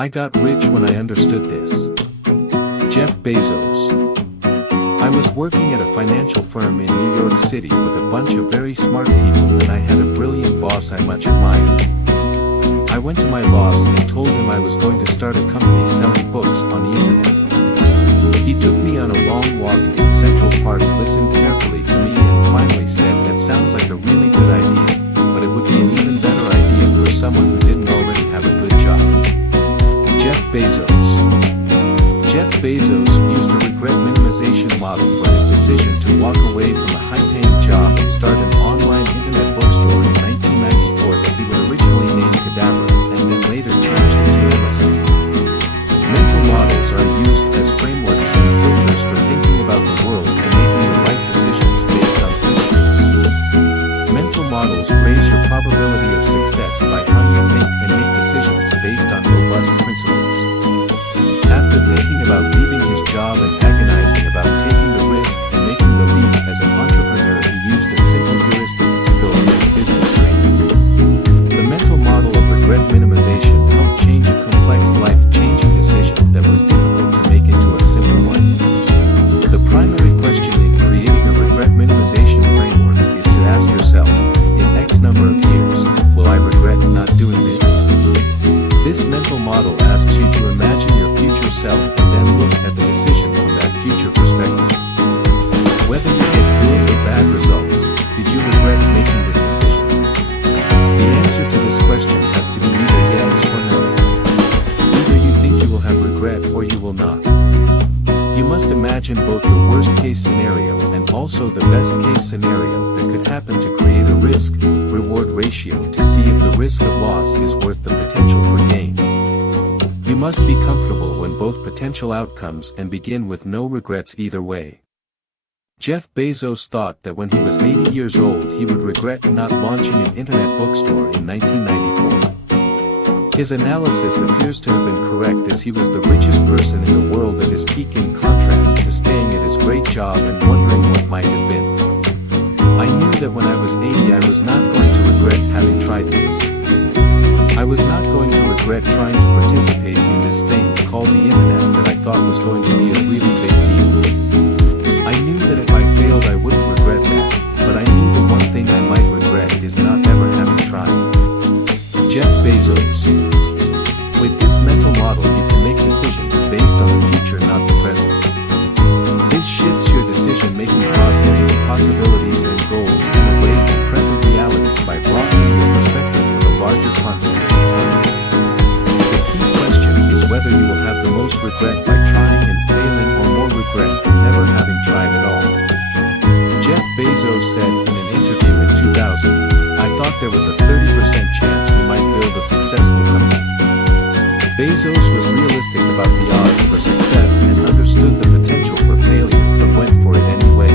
I got rich when I understood this. Jeff Bezos. I was working at a financial firm in New York City with a bunch of very smart people, and I had a brilliant boss I much admired. I went to my boss and told him I was going to start a company selling books on the internet. He took me on a long walk in Central Park, listened carefully to me, and finally said, "That sounds like a really good idea, but it would be an even better idea for someone who didn't already have a good job." Jeff Bezos. Jeff Bezos used a regret minimization model for his decision to walk away from a high-paying job and start an online internet bookstore in 1994 that he would originally name Cadaver, and then later changed into Amazon. Mental models are used as frameworks and filters for thinking about the world and making the right decisions based on principles. Mental models raise your probability of success by how you think and make decisions based on robust principles. After thinking about leaving his job and agonizing about taking the risk and making the leap as an entrepreneur, he used a simple heuristic to build his business dream. The mental model of regret minimization helped change a complex life-changing decision that was difficult to make into a simple one. The primary question in creating a regret minimization framework is to ask yourself, in X number of years, will I regret not doing this? This mental model asks you to imagine your future self and then look at the decision from that future perspective. Whether you get good or bad results, did you regret making this decision? The answer to this question has to be either yes or no. Either you think you will have regret or you will not. You must imagine both the worst-case scenario and also the best-case scenario that could happen to create a risk-reward ratio to see if the risk of loss is worth the potential for gain. You must be comfortable when both potential outcomes and begin with no regrets either way. Jeff Bezos thought that when he was 80 years old he would regret not launching an internet bookstore in 1994. His analysis appears to have been correct, as he was the richest person in the world at his peak, in contrast to staying at his great job and wondering what might have been. I knew that when I was 80 I was not going to regret having tried this. I was not going to regret trying to participate in this thing called the internet that I thought was going to be a really big deal. I knew that if I failed I wouldn't regret that, but I knew the one thing I might regret is not ever having tried. Jeff Bezos. With this mental model you can make decisions based on the future, not the present. This shifts your decision-making process to possibilities and goals and away from present reality by broadening your perspective with a larger context of time. The key question is whether you will have the most regret by trying and failing, or more regret from never having tried at all. Jeff Bezos said in an interview in 2000, "I thought there was a 30% chance we might build a successful company." Bezos was realistic about the odds for success and understood the potential for failure, but went for it anyway.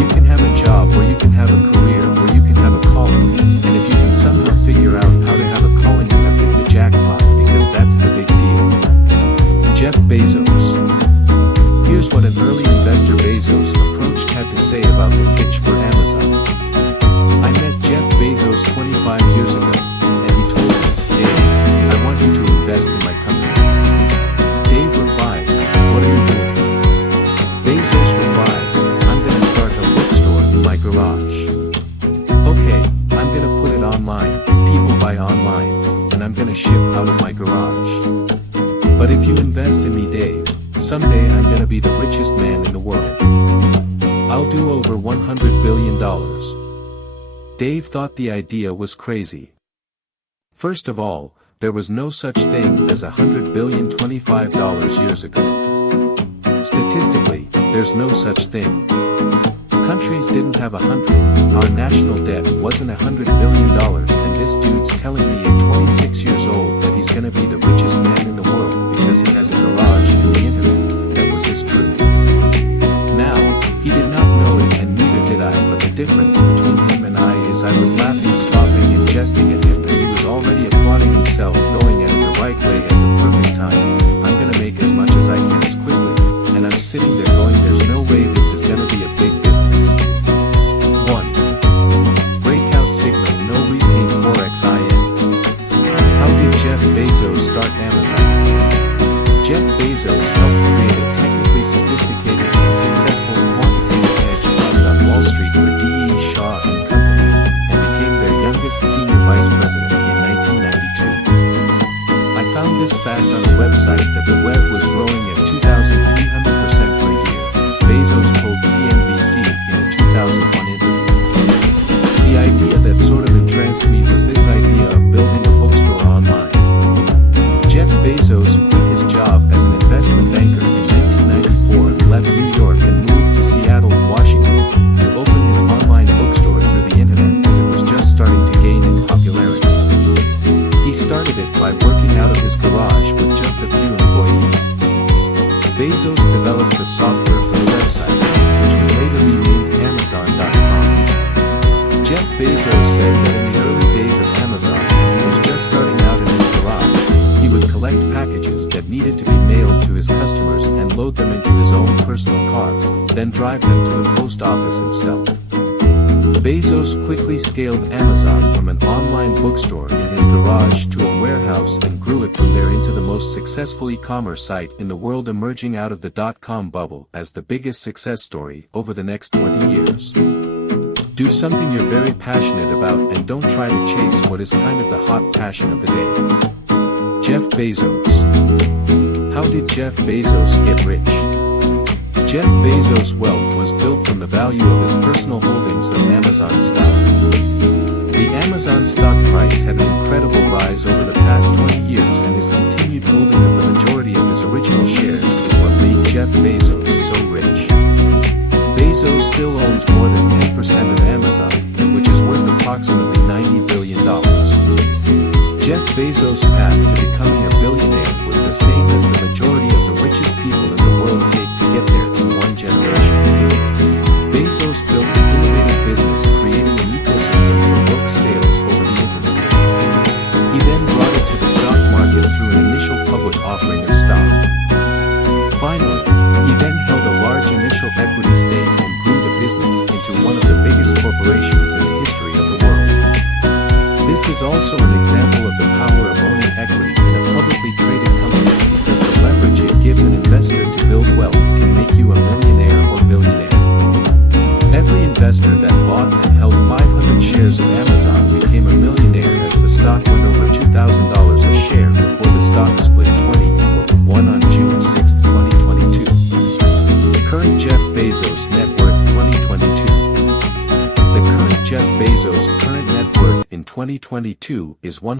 You can have a job, or you can have a career, or you can have a calling, and if you can somehow figure out how to have a calling, you have hit the jackpot, because that's the big deal. Jeff Bezos. Here's what an early investor Bezos approached had to say about the pitch for Amazon. "I met Jeff Bezos 25 years ago, and he told me, 'Dave, I want you to invest in my company.' Dave replied, 'What are you doing?' Bezos replied, 'I'm gonna start a bookstore in my garage.' 'Okay, I'm gonna put it online, people buy online, and I'm gonna ship out of my garage. But if you invest in me, Dave, someday I'm gonna be the richest man in the world. I'll do over $100 billion. Dave thought the idea was crazy. First of all, there was no such thing as $100 billion $25 years ago. Statistically, there's no such thing. Countries didn't have 100, our national debt wasn't $100 billion, and this dude's telling me at 26 years old that he's gonna be the richest man in the world because he has a garage and the internet. That was his truth. Now, he did not know it, and neither did I, but the difference between him and I is I was laughing, scoffing, and jesting at him, and he was already applauding himself, going at it the right way at the perfect time. I'm gonna make as much as I can as quickly, and I'm sitting there going, there's no way this is gonna be a big business. 1. Breakout signal, no repaying Forex IN. How did Jeff Bezos start Amazon. Jeff Bezos helped create a technically sophisticated and successful quantitative hedge fund on Wall Street for D.E. Shaw and Company, and became their youngest senior vice president in 1992. I found this fact on a website that the web was growing at 2,300% per year, Bezos told CNBC in a 2001 interview. The idea that sort of entranced me was this idea of building a bookstore online. Jeff Bezos quit his job as an investment banker in 1994 and left New York and moved to Seattle, Washington, to open his online bookstore through the internet as it was just starting to gain in popularity. He started it by working out of his garage with just a few employees. Bezos developed the software for the website, which would later be named Amazon.com. Jeff Bezos said that in the early days of Amazon, when he was just starting out in his garage, he would collect packages that needed to be mailed to his customers and load them into his own personal car, then drive them to the post office himself. Bezos quickly scaled Amazon from an online bookstore in his garage to a warehouse and grew it from there into the most successful e-commerce site in the world, emerging out of the dot-com bubble as the biggest success story over the next 20 years. Do something you're very passionate about and don't try to chase what is kind of the hot passion of the day. Jeff Bezos. How did Jeff Bezos get rich? Jeff Bezos' wealth was built from the value of his personal holdings of Amazon stock. The Amazon stock price had an incredible rise over the past 20 years, and his continued holding of the majority of his original shares is what made Jeff Bezos so rich. Bezos still owns more than 10% of Amazon, which is worth approximately $90 billion. Jeff Bezos' path to becoming a billionaire was the same as the majority of the richest people in the world take to get there in one generation. Bezos built an innovative business creating an ecosystem for book sales over the internet. He then brought it to the stock market through an initial public offering of stock. Finally, he then held a large initial equity stake and grew the business into one of the biggest corporations in the history of the world. This is also an example of the power of owning equity in a publicly traded company, because the leverage it gives an investor to build wealth can make you a millionaire or billionaire. Every investor that bought and held 500 shares of Amazon became a millionaire as the stock went over $2,000 a share before the stock split 20-1 on June 6, 2022. Current Jeff Bezos net worth 2022. The current Jeff Bezos' current net worth in 2022 is